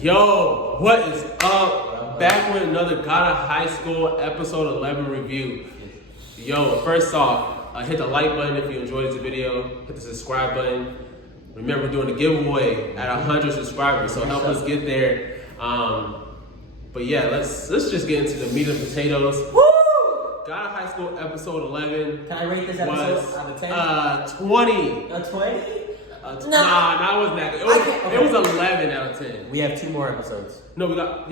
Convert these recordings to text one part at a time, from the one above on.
Yo, what is up? Back with another God of High School episode 11 review. Yo, first off, hit the like button if you enjoyed this video. Hit the subscribe button. Remember, we're doing a giveaway at 100 subscribers, so help us get there. But yeah, let's just get into the meat and potatoes. Woo! God of High School episode 11. Can I rate this episode out of 10? 20. A 20? Nah, that wasn't that good. It was 11 out of 10. We have 2 more episodes. No, we got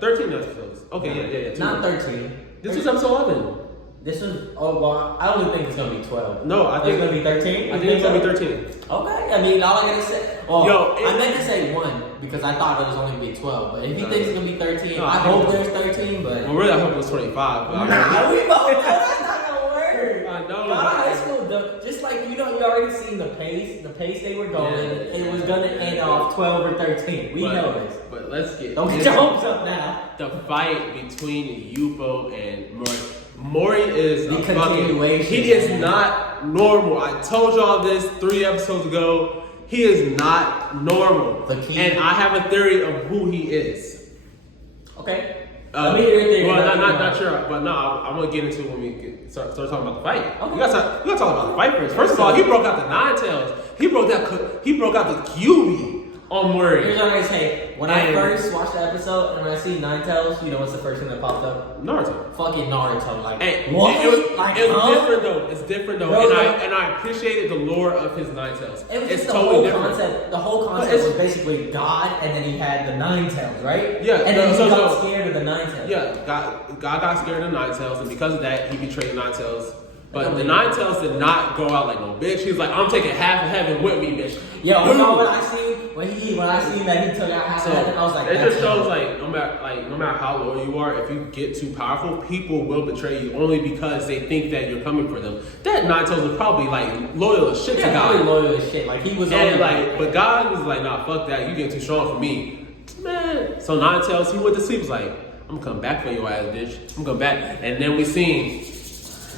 13 episodes. Okay, yeah. Not 13. This was episode 11. This was, I only think it's going to be 12. No, I think it's going to be 13? I think it's going to be 13. Okay, I mean, all I got to say, I meant to say 1 because I thought it was only going to be 12. But if he thinks it's going to be 13, no, I hope there's 13, but. Well, really, I hope it was 25. But nah, we both know that's not going to work. I know. God of High School, just like, you already seen the pace they were going. Yeah, it was going to end off 12 or 13. We know this. But let's get. Don't get your hopes up now. The fight between Ilypo and Mori. Mori is the a continuation. He is not normal. I told y'all this 3 episodes ago. He is not normal. And I have a theory of who he is. Okay. Let me hear your theory. Well, not sure, but no, I'm gonna get into it when we start talking about the fight. Okay. We gotta talk about the fight first. First of all, he broke out the 9 tails. He broke out the QB on Mori. Here's what I'm gonna say. When I first watched the episode and when I see 9 tails, you know what's the first thing that popped up? Naruto. Fucking Naruto. Like, what? It was different though. It's different though. Bro, and I appreciated the lore of his 9 tails. It's totally whole different. Concept. The whole concept was basically God, and then he had the 9 tails, right? Yeah. And then he got scared of the 9 tails. Yeah. God got scared of the 9 tails, and because of that, he betrayed the 9 tails. But the 9 tails did not go out like no bitch. He was like, I'm taking half of heaven with me, bitch. Yo, you know what I seen? When I seen that he took out half of heaven, I was like, it just shows no matter how loyal you are, if you get too powerful, people will betray you only because they think that you're coming for them. That 9 tails was probably like loyal as shit to God. Probably loyal as shit. Like he was but God was like, nah, fuck that. You getting too strong for me, man. So 9 tails, he went to sleep. Was like, I'm gonna come back for your ass, bitch. I'm gonna come back. And then we seen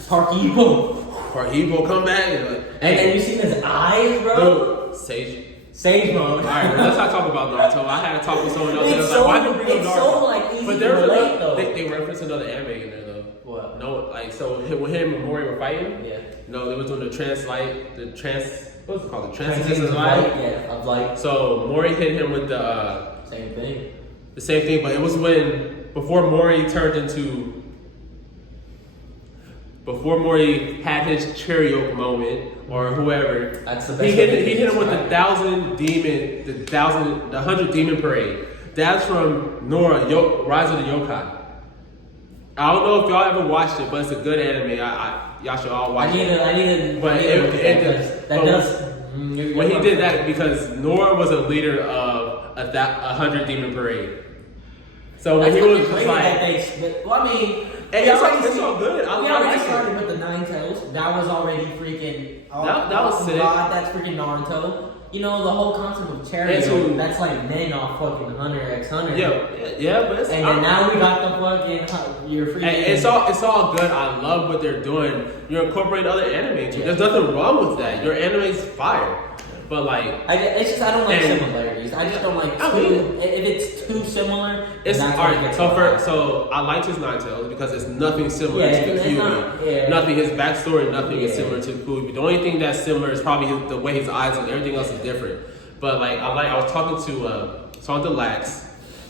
Charyeok come back and then you seen his eyes, bro. Dude, Sage mode. Alright, let's not talk about Naruto. I had to talk with someone else. It's so, why did we bring up Naruto? So like easy but to relate though. They referenced another anime in there though. What? No, like so when him and Mori were fighting. Yeah. No, they were doing what's it called? The Transcendence of light. Yeah, of light. So Mori hit him with the same thing. The same thing, but it was before Mori had his Charyeok moment, or whoever, that's the best. He hit him with the 100 demon parade. That's from Nora, Rise of the Yokai. I don't know if y'all ever watched it, but it's a good anime. Y'all should all watch it. When he did that, because Nora was a leader of 100 demon parade. So when he was just like, it's all good. We already started with the 9 tails. That was already freaking. That was sick. God, that's freaking Naruto. You know the whole concept of Charyeok. That's like men off fucking 100 x 100. Yeah, but and then now we got the fucking. You're freaking. It's all good. I love what they're doing. You're incorporating other anime too. Yeah. There's nothing wrong with that. Your anime's fire. But like, it's just I don't like similarities. I just don't like if it's too similar. It's alright. So I liked his 9 tails because it's nothing similar to the QB. Nothing. His backstory, nothing is similar to the QB. The only thing that's similar is probably the way his eyes look. Everything else is different. But like, I was talking to Lax,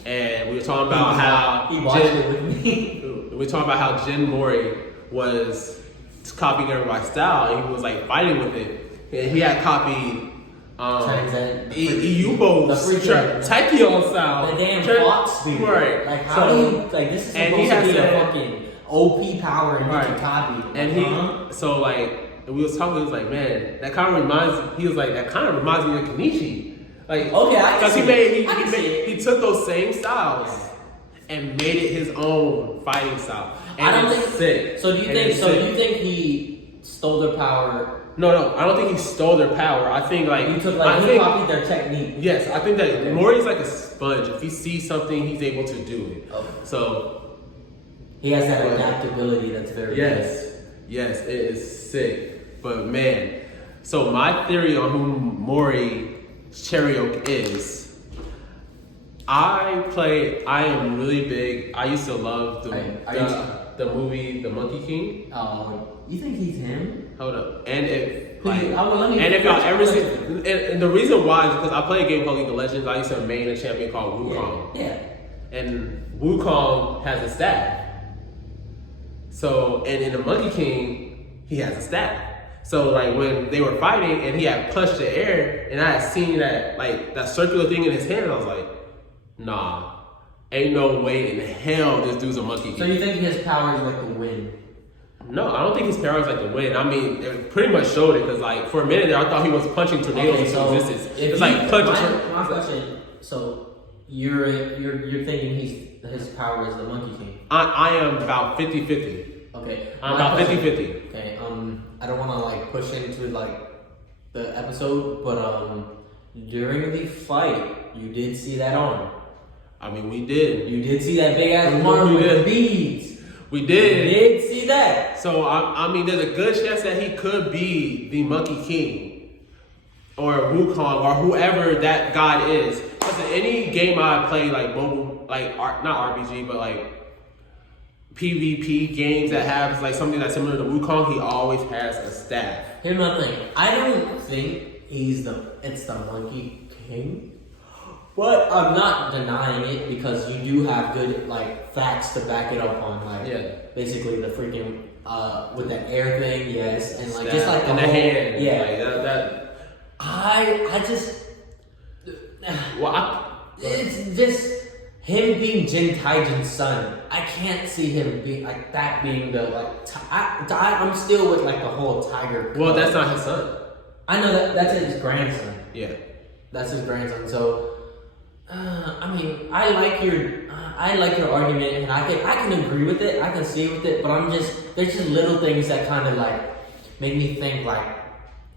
and we were talking about how he watched it with me. We were talking about how Jin Mori was copying everybody's style, and he was like fighting with it. And he had copied. Ilypo's Taekyon style. The damn clock speed. Right. Like how do you this is supposed to be a fucking OP power and you can copy. And we was talking, he was like, man, that kind of reminds me of Kenichi. Like, okay, because he took those same styles and made it his own fighting style. And I don't think sick. So do you think he stole their power? No, I don't think he stole their power. I think he copied their technique. Yes, I think that Mori's like a sponge. If he sees something, he's able to do it. Okay. So he has that adaptability that's very good. Yes, it is sick. But man, so my theory on who Mori Charyeok is, I am really big. I used to love the movie The Monkey King. You think he's him? Hold up. And if y'all ever seen, and the reason why is because I play a game called League of Legends. I used to main a champion called Wukong. Yeah. And Wukong has a staff. So, and in the Monkey King, he has a staff. So, like, when they were fighting and he had punched the air, and I had seen that, like, that circular thing in his hand, I was like, nah, ain't no way in hell this dude's a Monkey King. So you think his power is like the wind? No, I don't think his power is like the wind. I mean, it pretty much showed it, because, like, for a minute there, I thought he was punching tornadoes into existence. It's like punching. My question, so you're thinking his power is the Monkey King? I am about 50-50. Okay. I'm about 50-50. Okay. I don't want to like push into like the episode, but during the fight, you did see that arm. I mean, we did. You did see that big ass arm with the beads. We did. You did see that. So I mean, there's a good chance that he could be the Monkey King, or Wukong, or whoever that god is. Because in any game I play, like mobile, like not RPG, but like PvP games that have like something that's similar to Wukong, he always has a staff. Here's my thing. I don't think it's the Monkey King, but I'm not denying it because you do have good like facts to back it up on, like basically the freaking with the air thing, yes, and like just like the whole, hand, yeah. Like that. I just it's just him being Jin Taijin's son. I can't see him being like that being the like. I'm still with like the whole tiger. Well, that's not his son. I know that's his grandson. Yeah, that's his grandson. So, I mean, I like your argument, and I can agree with it. I can see with it, but there's just little things that kind of like make me think like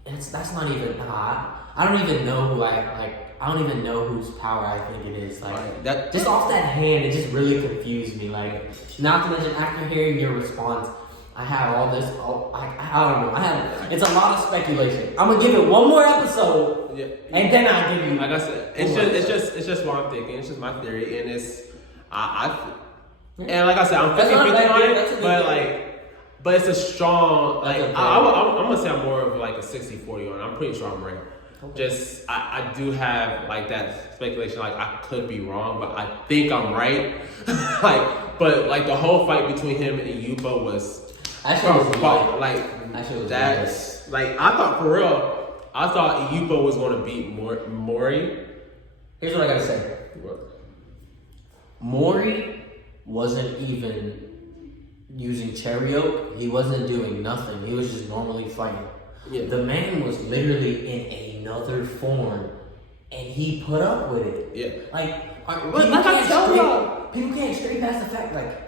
that's not even. I don't even know who I don't even know whose power I think it is. Like that, just off that hand, it just really confused me. Like, not to mention after hearing your response, I have all this. I don't know. It's a lot of speculation. I'm gonna give it one more episode, and then I'll give you. Like I said, it's just what I'm thinking. It's just my theory, and it's and like I said, I'm 50-50 on it, but it's a strong like I'm gonna say I'm more of like a 60-40 on it. I'm pretty sure I'm right. Okay. Just I do have like that speculation, like I could be wrong, but I think I'm right. but like the whole fight between him and Ilypo was that's like I thought for real. I thought Ilypo was going to beat Mori. Here's what I gotta say. Mori wasn't even using Charyeok. He wasn't doing nothing. He was just normally fighting. Yeah. The man was literally in another form, and he put up with it. Yeah. People can't straight past the fact, like,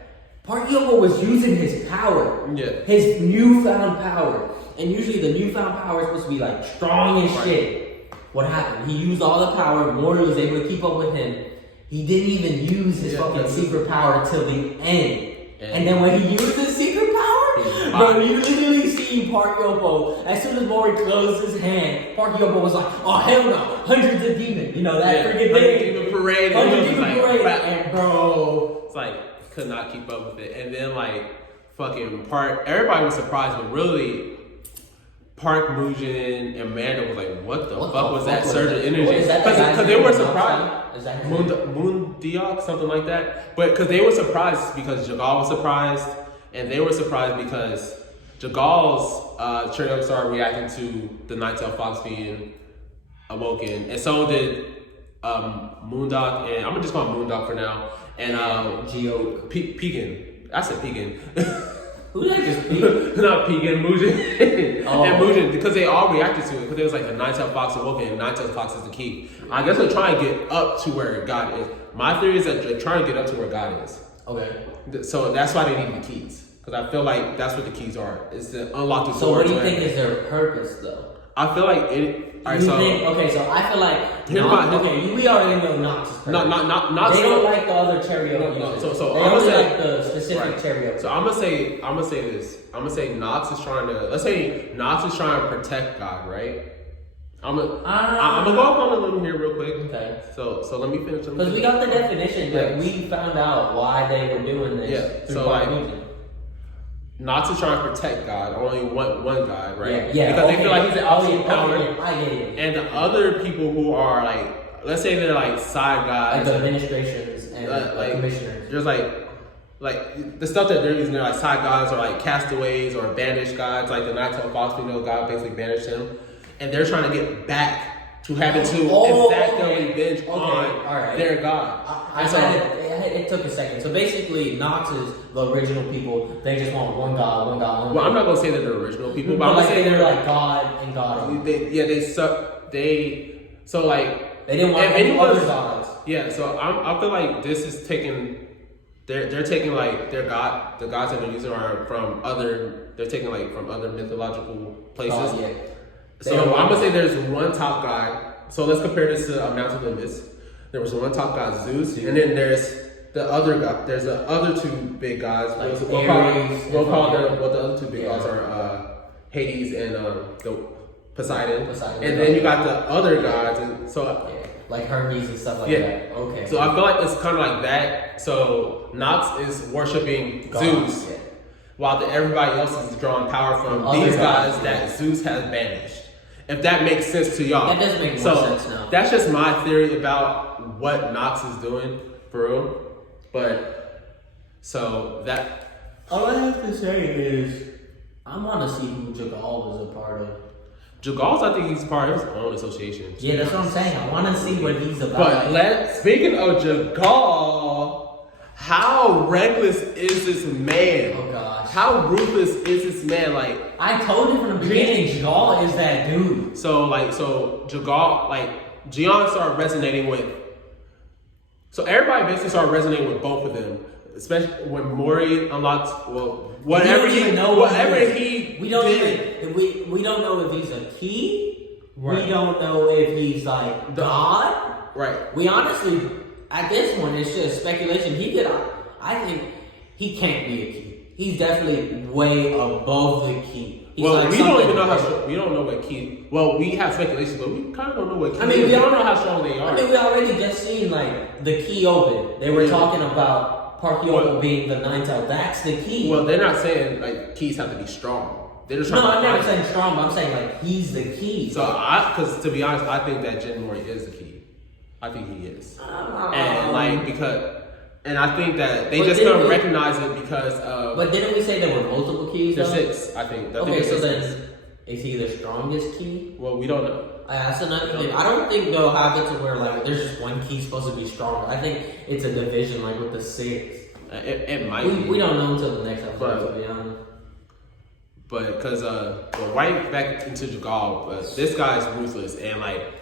Charyeok was using his power. Yeah. His newfound power. And usually the newfound power is supposed to be, like, strong as shit. What happened? He used all the power. Mori was able to keep up with him. He didn't even use his fucking secret power till the end. And then when he used his secret power, bro, you literally see Charyeok, as soon as Mori closed his hand, Charyeok was like, oh hell no, hundreds of demons. You know, that freaking thing. Demon parade. And bro. It's like, could not keep up with it. And then like, everybody was surprised, but really, Park Mujin and Amanda was like, what the fuck was that surge of energy? Because they were surprised. Moon Diok, something like that. But because they were surprised because Jegael was surprised, and they were surprised because Jegael's Charyeok started reacting to the Nighttail Fox being awoken, and so did Moondog, and I'm gonna just call him Moondog for now, and Pegan. I said Pegan. Who the heck is Pegan? Not Pegan, Mujin. And Mujin, because they all reacted to it, because it was like the Nighttail Fox awoken, and Nighttail Fox is the key. I guess they're trying to get up to where God is. My theory is that they're trying to get up to where God is. Okay. So that's why they need the keys. Because I feel like that's what the keys are, is to unlock the door. So what do you think is their purpose, though? I feel like it. Alright, so I feel like we already know Nox's purpose. Not they don't like the other Charyeok. No, so they I'm gonna say like the specific Charyeok. So I'm gonna say this. I'm gonna say Nox is trying to. Let's say Nox is trying to protect God, right? I'm gonna go up on a little here real quick. Okay. So let me finish. Because we got the definition, but we found out why they were doing this. Yeah. So like, not to try and protect God, only one God, right? Yeah. Because they feel like he's an absolute power. I get it. And the other people who are like, let's say they're like side guys, like the administrations and like commissioners. There's like the stuff that they're using, they're like side gods or like castaways or banished gods, like the Knights of Fox, we know God basically banished him, and they're trying to get back to having to exact their revenge on their God. It took a second. So basically, Nox is the original people. They just want one God only. Well, I'm not gonna say that they're original people, but I'm like gonna say they're like God and God. They suck. They didn't want any other gods. Yeah, so I feel like this is taking. They're taking like their god, the gods that they're using are from other. They're taking like from other mythological places. Yeah. So I'm gonna say there's one top god. So let's compare this to Mount Olympus. There was one top god, Zeus, and then there's the other god. There's the other two big gods. Like we'll call them what the other two big gods are: Hades and the Poseidon. And then you got the other gods, and so. Like Hermes and stuff like that. Okay. So I feel like it's kind of like that. So Nox is worshiping Zeus, while everybody else is drawing power from these guys that Zeus has banished. If that makes sense to y'all. That does make more sense now. That's just my theory about what Nox is doing for real. But so that all I have to say is I want to see who Jegael is a part of. Jegael's, I think he's part of his own association. Yeah, that's what I'm saying. I want to see what he's about. But speaking of Jegael, how reckless is this man? Oh gosh. How ruthless is this man? Like I told you from the beginning, Jegael is that dude. So Jegael, like Jian started resonating with. So everybody basically started resonating with both of them. Especially when Mori unlocked, whatever he did. We don't know if he's a key. Right. We don't know if he's like God. Right. We honestly, at this point, it's just speculation. I think he can't be a key. He's definitely way above the key. He's we don't even know we don't know what key. Well, we have speculation, but we kind of don't know what key. We don't know how strong they are. We already just seen like the key open. They were talking about Charyeok being the ninth out. That's the key. Well, they're not saying like keys have to be strong. They're just trying I'm never saying strong, but I'm saying like he's the key. So because to be honest, I think that Jin Mori is the key. I think he is, and I think that they just couldn't recognize it because of. But didn't we say there were multiple keys? There's 6, I think. Okay, so then is he the strongest key? Well, we don't know. That's another thing. I don't think they'll have it to where like there's just one key supposed to be stronger. I think it's a division like with the 6. It might be. We don't know until the next episode, to be honest. But because right back into Jegael, this guy's ruthless and like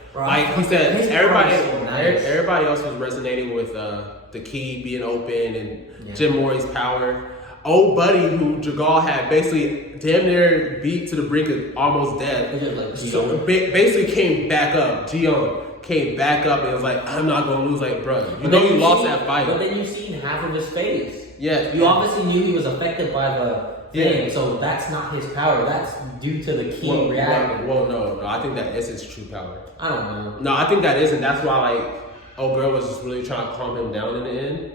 he said, everybody else was resonating with the key being open and Jin Mori's power. Old buddy who Jegael had basically damn near beat to the brink of almost death. So basically came back up. Jion came back up and was like, I'm not gonna lose, like, bro. You lost that fight. But then you seen half of his face. Yeah. You obviously knew he was affected by the thing, so that's not his power. That's due to the key reacting. Well, no, I think that is his true power. I don't know. No, I think that isn't. That's why, like, old girl was just really trying to calm him down in the end.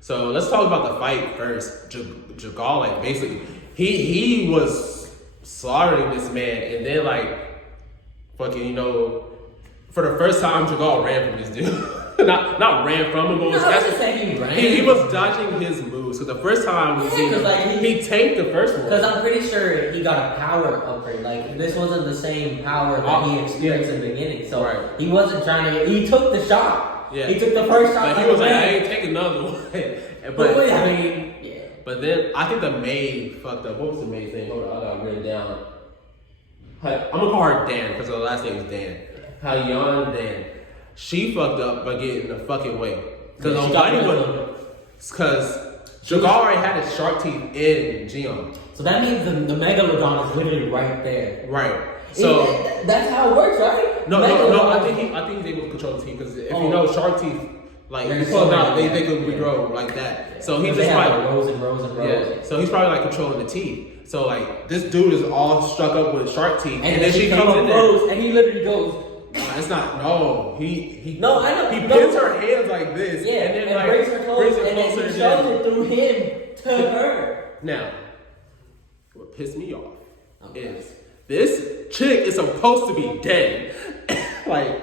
So let's talk about the fight first. Jegael, like, basically, he was slaughtering this man, and then like, fucking, for the first time, Jegael ran from this dude. not ran from him, but he was dodging his moves. So the first time we seen him, he tanked the first one. Because I'm pretty sure he got a power upgrade. Like, this wasn't the same power that he experienced in the beginning. So he wasn't trying to. He took the shot. Yeah. He took the first shot. But he was like, I ain't taking another one. But then I think the maid fucked up. What was the maid's name? Hold on, I got it written down. I'm gonna call her Dan because her last name is Dan. Hyeon Dan. She fucked up by getting the fucking way. Because Jegael already had his shark teeth in Jion. So that means the Megalodon is literally right there. Right. So that's how it works, right? No. I think he's able to control the teeth because if you know shark teeth, like you pull them out, they could regrow like that. So he just like rows and rows and rows. Yeah. So he's probably like controlling the teeth. So like this dude is all struck up with shark teeth, and then she comes in there, and he literally goes. It's not. No, he. No, I know. He pins her hands like this, yeah, and then like brings her clothes, and then he shows it through him to her. Now, what pissed me off is this chick is supposed to be dead. Like,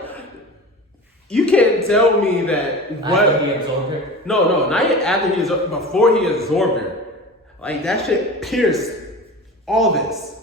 you can't tell me that After he absorbed her? No, not yet after he absorbed, before he absorbed her. Like, that shit pierced all this.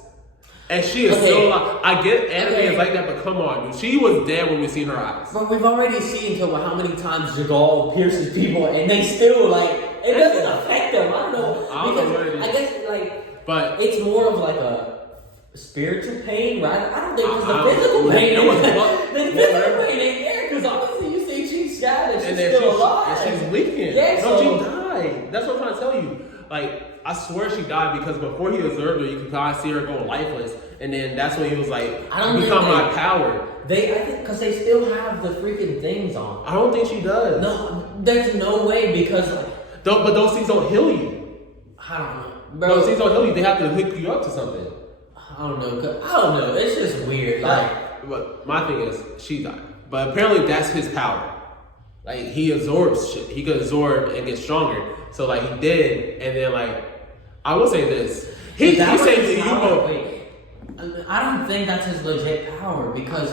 And she is still alive. I get anime is like that, but come on, dude. She was dead when we seen her eyes. But we've already seen how many times Jegael pierces people, and they still, like, it doesn't affect them. I don't know. I don't know what it is. I guess, like, but it's more of like a spiritual pain, right? I don't think it's the physical pain. The physical pain ain't there, because obviously you see she's scattered, she's still alive. And she's leaking. Yeah, no, she died. That's what I'm trying to tell you. Like, I swear she died because before he observed her, you could kind of see her go lifeless. And then that's when he was like, become my power. I think, because they still have the freaking things on. I don't think she does. No, there's no way, because, like, but those things don't heal you. I don't know. Bro, those things don't heal you. They have to hook you up to something. I don't know. It's just weird. Like, but my thing is, she died. But apparently that's his power. Like, he absorbs shit. He could absorb and get stronger. So, like, he did. And then, like, I will say this. He saved the Ilypo. I don't think that's his legit power, because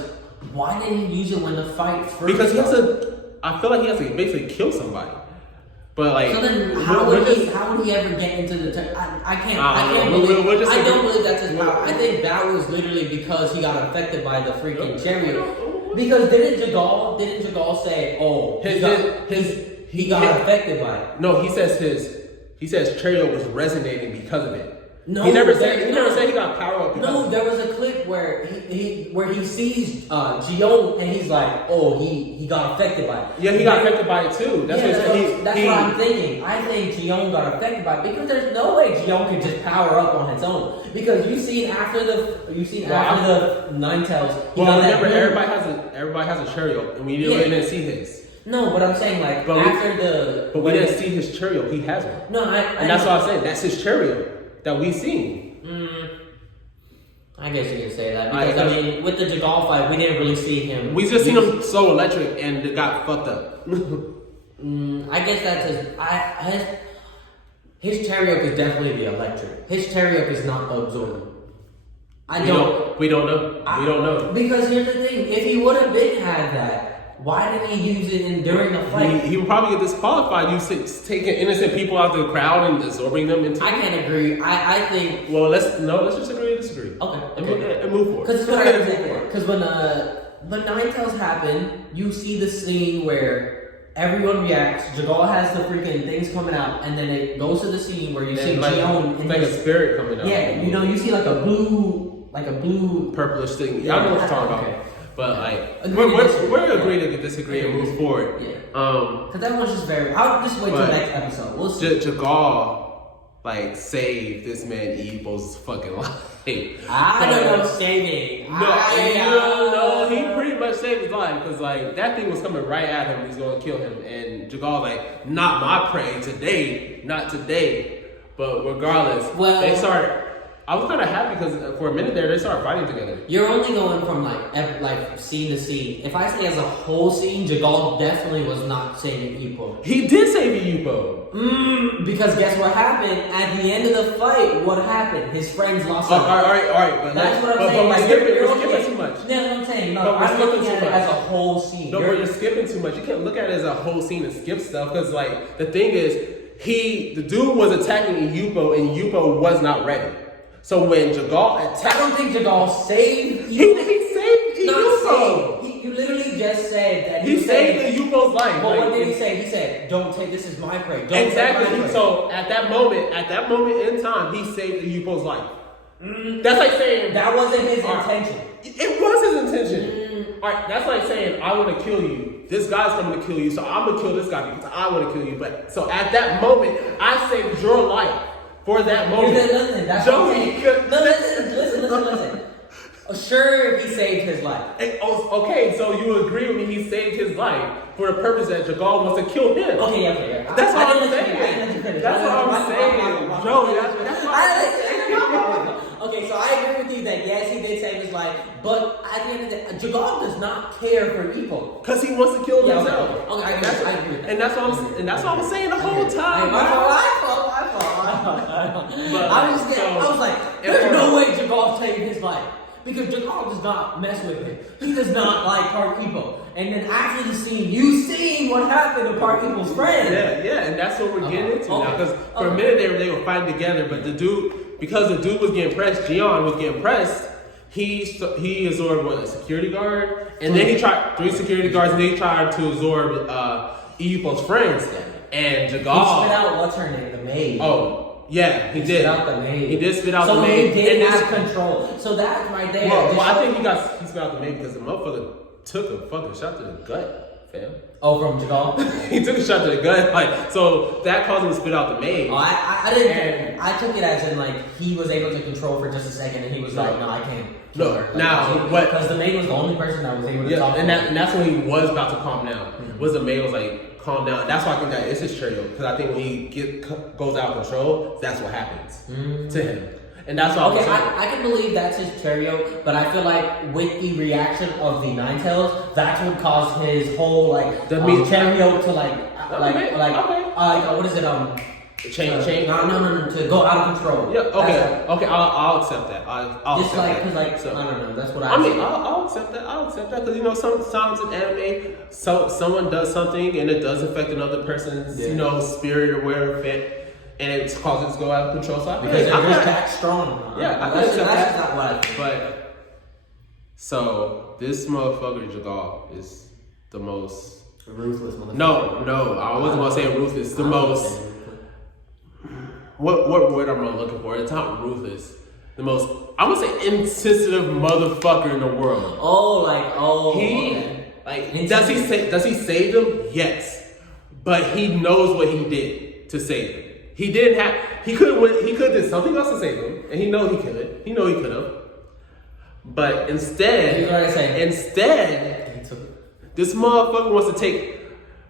why didn't he use it when the fight first Because he has to, I feel like he has to basically kill somebody. But like, so then how would he ever get into the? I can't believe. I don't believe that's his power. I think that was literally because he got affected by the freaking Charyeok. Because didn't Jegael say, "Oh, he got affected by it"? No, he says Charyeok was resonating because of it. No, he never said he got power up. No, there was a clip where he sees Jegael and he's like, oh, he got affected by it. Yeah, he got affected by it too. That's what I'm thinking. I think Jegael got affected by it because there's no way Jegael could just power up on its own. Because you've seen after the Nine Tails. Well, remember everybody has a Charyeok, and we didn't see his. No, but I'm saying like but we didn't see his Charyeok. He has one. No, and that's what I'm saying. That's his Charyeok that we seen. I guess you can say that because I mean, with the Jegael fight, we didn't really see him. We just seen him so electric and it got fucked up. I guess that's his Charyeok is definitely the electric. His Charyeok is not absorbing. We don't know. Because here's the thing: if he would have had that. Why didn't he use it during the fight? He would probably get disqualified. You taking innocent people out of the crowd and absorbing them into. I can't agree. I think. Well, let's just agree to disagree. Okay. And move forward. Because it's what I was thinking. Because when Nine Tails happened, you see the scene where everyone reacts. Jegael has the freaking things coming out, and then it goes to the scene where you see Jeon and like a spirit coming out. Yeah, you see like a blue purplish thing. Yeah, I know what you're talking about. But like, we're agree to disagree and move forward. Yeah. Because that was just I'll just wait till next episode. We'll see. Jegael like saved this man Ilypo's fucking life. I don't know saving. No, he pretty much saved his life because like that thing was coming right at him. He's gonna kill him, and Jegael like, not my prey today, not today. But regardless, they started. I was kind of happy because for a minute there, they started fighting together. You're only going from like scene to scene. If I say as a whole scene, Jegael definitely was not saving Ilypo. He did save Ilypo. Because guess what happened? At the end of the fight, what happened? His friends lost him. All right. But that's what I'm saying. But we're skipping too much. No, I'm saying. No, I'm looking at it as a whole scene. No, but you're skipping too much. You can't look at it as a whole scene and skip stuff because like the thing is, the dude was attacking Ilypo and Ilypo was not ready. So when Jegael attacked... I don't think Jegael saved... He saved Ilypo. You literally just said that he saved Ilypo's life. Well, what did he say? He said, don't take... This is my prey. Exactly. So at that moment in time, he saved Ilypo's life. That's like saying... That wasn't his intention. It was his intention. Alright, that's like saying, I want to kill you. This guy's coming to kill you, so I'm going to kill this guy because I want to kill you. But so at that moment, I saved your life. For that moment. Listen, that's what I'm saying. Listen. Sure, he saved his life. Okay, so you agree with me, he saved his life for the purpose that Jegael wants to kill him. Okay. That's what I'm saying. That's what I'm saying. Joey, that's what I'm saying. so I agree with you that yes, he did save his life, but at the end of the day, Jegael does not care for Ilypo. Because he wants to kill himself. Okay, I agree. And that's what I was saying the whole time. My fault. I was like, there's no way Jegael saved his life. Because Jegael does not mess with him. He does not like Park Ilypo. And then after the scene, you seen what happened to Park Ilypo's friend. Yeah, and that's what we're getting into now. Because for a minute they were fighting together, but the dude, because the dude was getting pressed, Jeon was getting pressed, he absorbed a security guard, and then he tried 3 security guards, and then he tried to absorb Ilypo's friends. And Jegael. He spit out, what's her name, the maid. Oh. Yeah, he did. Spit out the maid. He did spit out the maid. So he did have control. So that's right there. Well, I think he spit out the maid because the motherfucker took a fucking shot to the gut, fam. Oh, from Jegael? He took a shot to the gut, like, so that caused him to spit out the maid. Oh, I didn't. I took it as in like he was able to control for just a second, and he was like, "No, I can't." No, like, now what? Because the maid was the only person that was able to talk. And that's when he was about to calm down. Mm-hmm. Was the maid was like. Calm down. That's why I think that it's his Charyeok. Because I think when he goes out of control, that's what happens to him. And that's why I can believe that's his Charyeok, but I feel like with the reaction of the Ninetales, that's what caused his whole like Charyeok to what is it? Change. No, to go out of control. Yeah. Okay. I'll accept that. I'll just accept like, that. because I don't know. That's what I mean. I'll accept that. Because sometimes in anime, someone does something and it does affect another person's spirit or whatever, and it causes it to go out of control. So because they're just that strong. Yeah, that's not what I think. But so this motherfucker Jegael is the most ruthless motherfucker. No, I wasn't gonna say ruthless. The most. What word am I looking for? It's not ruthless. The most, I would say, insensitive motherfucker in the world. Does he save them? Yes, but he knows what he did to save them. He could have did something else to save them, and he could have. But instead, this motherfucker wants to take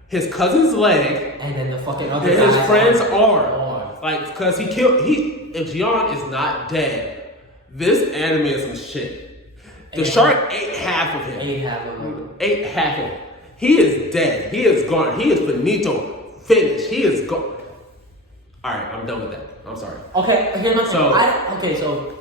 his cousin's leg and then the fucking other and his friend's arm. Like, because if Jeon is not dead, this anime is some shit. The shark ate half of him. Ate half of him. He is dead. He is gone. He is finito. Finished. He is gone. Alright, I'm done with that. I'm sorry. Okay, here's my thing. So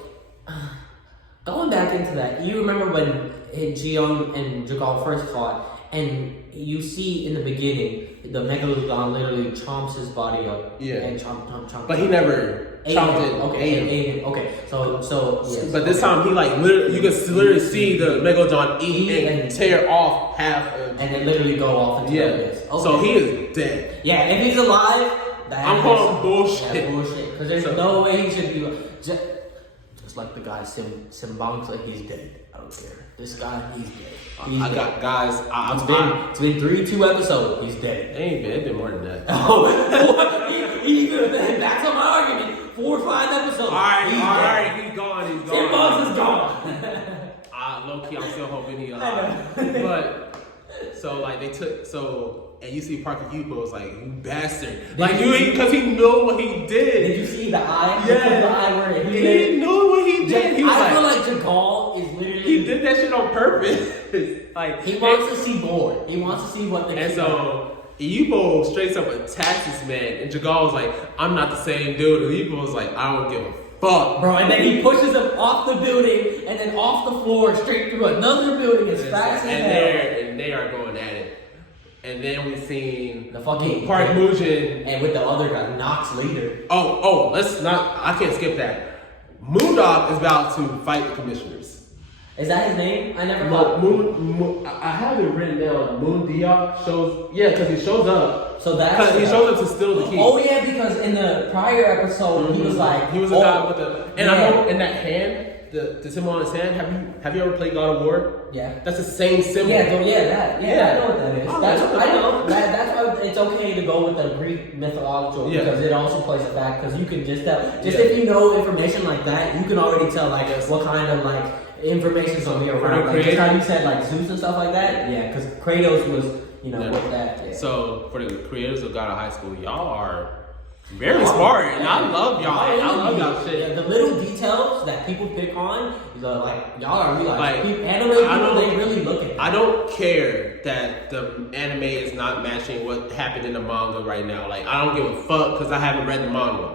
going back into that, you remember when Jeon and Jegael first fought, and you see in the beginning, the Megalodon literally chomps his body up. Yeah. And chomp. But he never chomped it. Okay, okay. So yes. But this time he literally, you can literally see the Megalodon eat and tear off half of. And then literally go off into the abyss. Okay. So he is dead. Yeah, if he's alive, I'm calling bullshit. Yeah, bullshit. Because there's no way he should be. Just like the guy Simbangsa, he's dead. I don't care. This guy, he's dead. It's been 2 episodes. He's dead. It's been more than that. That's my argument. 4 or 5 episodes. All right, he's gone. Simbangsa is gone. Low key, I'm still hoping he alive. But and you see Parker Ilypo was like, you bastard. Because he knew what he did. Did you see the eye? Yeah. The eye where he knew what he did. I feel like Jegael is literally. He did that shit on purpose. He wants to see more. He wants to see what they. And so Ilypo straight up attacks this man, and Jegael was like, I'm not the same dude. And Ilypo was like, I don't give a fuck. Bro, and then he pushes him off the building and then off the floor straight through another building as fast as hell. And they are going at it. And then we've seen the fucking Park Mujin. And with the other guy, Nox leader. I can't skip that. Moondog is about to fight the commissioners. Is that his name? I never thought. I have it written down. Moon Diop shows. Yeah, because he shows up. So that's. He shows up to steal the key. Oh yeah, because in the prior episode, he was like. He was a guy with the. And I know in that hand. The symbol on his hand. Have you ever played God of War? Yeah. That's the same symbol. I know what that is. That's why it's okay to go with the Greek mythology because it also plays it back because you can just tell. If you know information like that, you can already tell what kind of information's gonna be around. Just how you said Zeus and stuff like that. Yeah, because Kratos was with that. Yeah. So for the creators of God of High School, y'all are. Very smart, and I love y'all. I love y'all shit. Yeah, the little details that people pick on, like y'all are realizing. Like, Anime people, they really look at that. I don't care that the anime is not matching what happened in the manga right now. Like, I don't give a fuck because I haven't read the manga.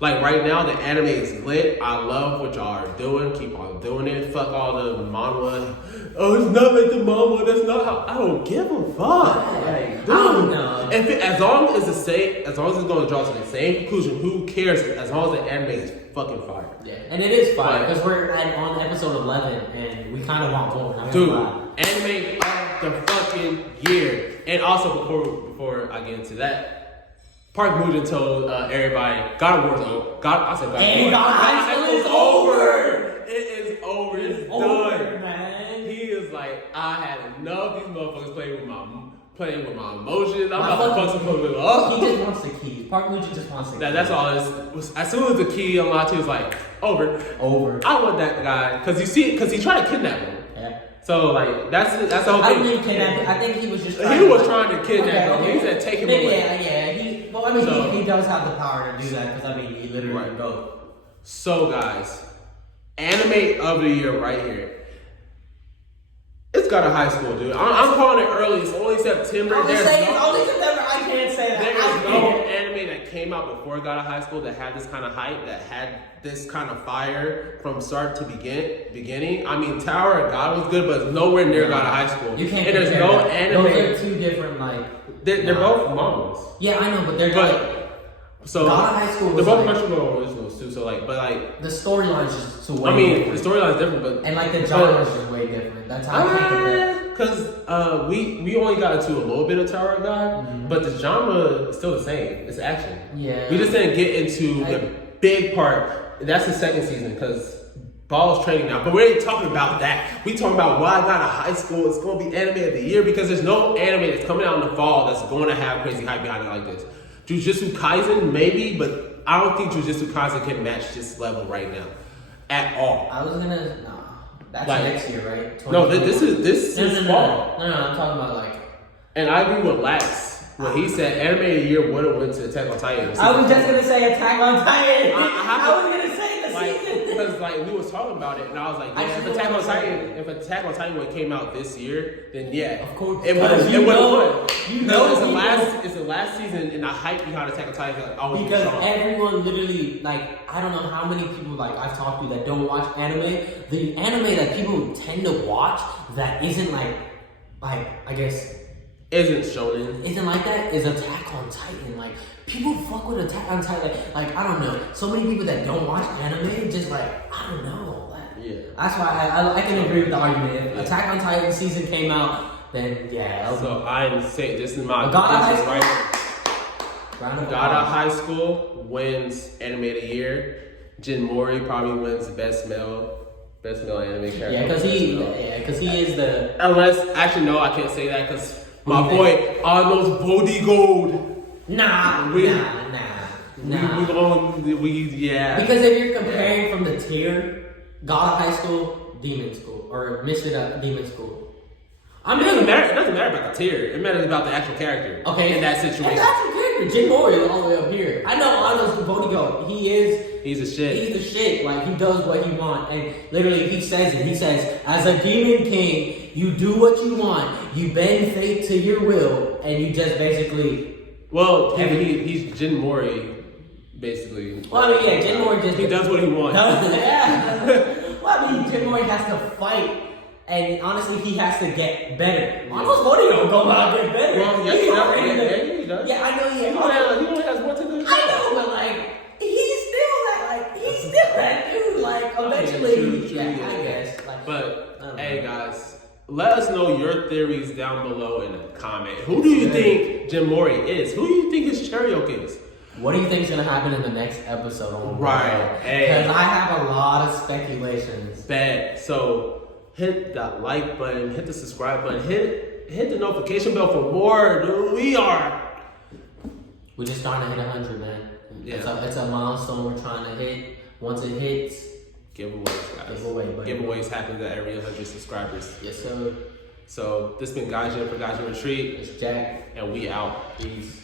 Like, right now, the anime is lit. I love what y'all are doing. Keep on doing it. Fuck all the manga. Oh, it's not like the manga. That's not how. I don't give a fuck. Like, Dude. I don't know. As long as it's going to draw to the same conclusion, who cares? As long as the anime is fucking fire. Yeah, and it is fire because we're on episode 11 and we kind of want more. Dude, anime of the fucking year. And also, before I get into that, Park Boo-jin told everybody, God of War's over. God of War is over. It is over. It's done, man. He is like, I had enough. These motherfuckers playing with my emotions. I'm about to fuck some people up. He just wants the keys. Park Boo-jin just wants the keys. That's all it is. As soon as the key unlocked, he was like, over. I want that guy because he tried to kidnap him. Yeah. So like that's the whole thing. I don't mean kidnap. I think he was just. He was trying to kidnap him. He said take him away. Yeah. He does have the power to do that because he literally can go. So guys, anime of the year right here. It's got a high school, dude. I'm calling it early. It's only September. It's only September. I can't say that. There's no anime that came out before God of High School that had this kind of hype, that had this kind of fire from start to beginning. I mean, Tower of God was good, but it's nowhere near God of High School. You can't. And there's no anime. Those are two different They're both mangas. Yeah, I know, but they're so God of High School. They're both originals too. So the storyline's just too way. I mean, different. the storyline's different, but the genre's just way different. That's how I think of it. Because we only got into a little bit of Tower of God, but the genre is still the same. It's action. Yeah. We just didn't get into the big part. That's the second season because Ball's training now. But we ain't talking about that. We talking about why I got a high school. It's going to be anime of the year because there's no anime that's coming out in the fall that's going to have crazy hype behind it like this. Jujutsu Kaisen, maybe, but I don't think Jujutsu Kaisen can match this level right now at all. That's next year, right? No, this is fall. No, I'm talking about And I agree with Lax when he said anime of the year would have went to Attack on Titan. I was just gonna say Attack on Titan. I was gonna say the season because we was talking about it, and I was like, yeah, if Attack on Titan would have came out this year, then yeah, of course, it would have won. It's the last season, and the hype behind Attack on Titan is always because strong. everyone literally I don't know how many people I've talked to that don't watch anime. The anime that people tend to watch that isn't I guess isn't shonen. Isn't like that is Attack on Titan. People fuck with Attack on Titan. I don't know. So many people that don't watch anime just I don't know. Yeah. That's why I can agree with the argument. If Attack on Titan season came out, then yeah. So I'm saying this is my God right here. God of High School wins anime of the year. Jin Mori probably wins best male anime character. Yeah, because he is the. Actually no, I can't say that because my boy Arnold's Bodhi Gold. Nah. We Because if you're comparing from the tier, God of High School, Demon School, or Mission Demon School. I mean, it doesn't matter about the tier. It matters about the actual character. Okay. In that situation. And the actual character, Jin Mori is all the way up here. I know Arnold's Bodhi Gold. He's a shit. He's the shit. He does what he wants. And literally, he says it. He says, as a demon king, you do what you want. You bend fate to your will. And you just basically... Well, he's Jin Mori, basically. Well, Jin Mori just... He does what he wants. Jin Mori has to fight. And honestly, he has to get better. Arnold's Bodhi don't go out and get better. Well, he does. Yeah, I know he has. He only has one to do. I know, but he's still that dude. Eventually, I guess. But hey, guys, let us know your theories down below in the comment. Who do you think Jin Mori is? Who do you think his Charyeok is? What do you think is gonna happen in the next episode? Right. Because I have a lot of speculations. Bad. So hit that like button, hit the subscribe button, hit the notification bell for more. Dude, we're just starting to hit 100, man. Yeah. It's a milestone we're trying to hit. Once it hits, giveaways, guys. Giveaways happen to every 100 subscribers. Yes, sir. So this has been Gaijin for Gaijin Retreat. It's Jack. And we out. Peace.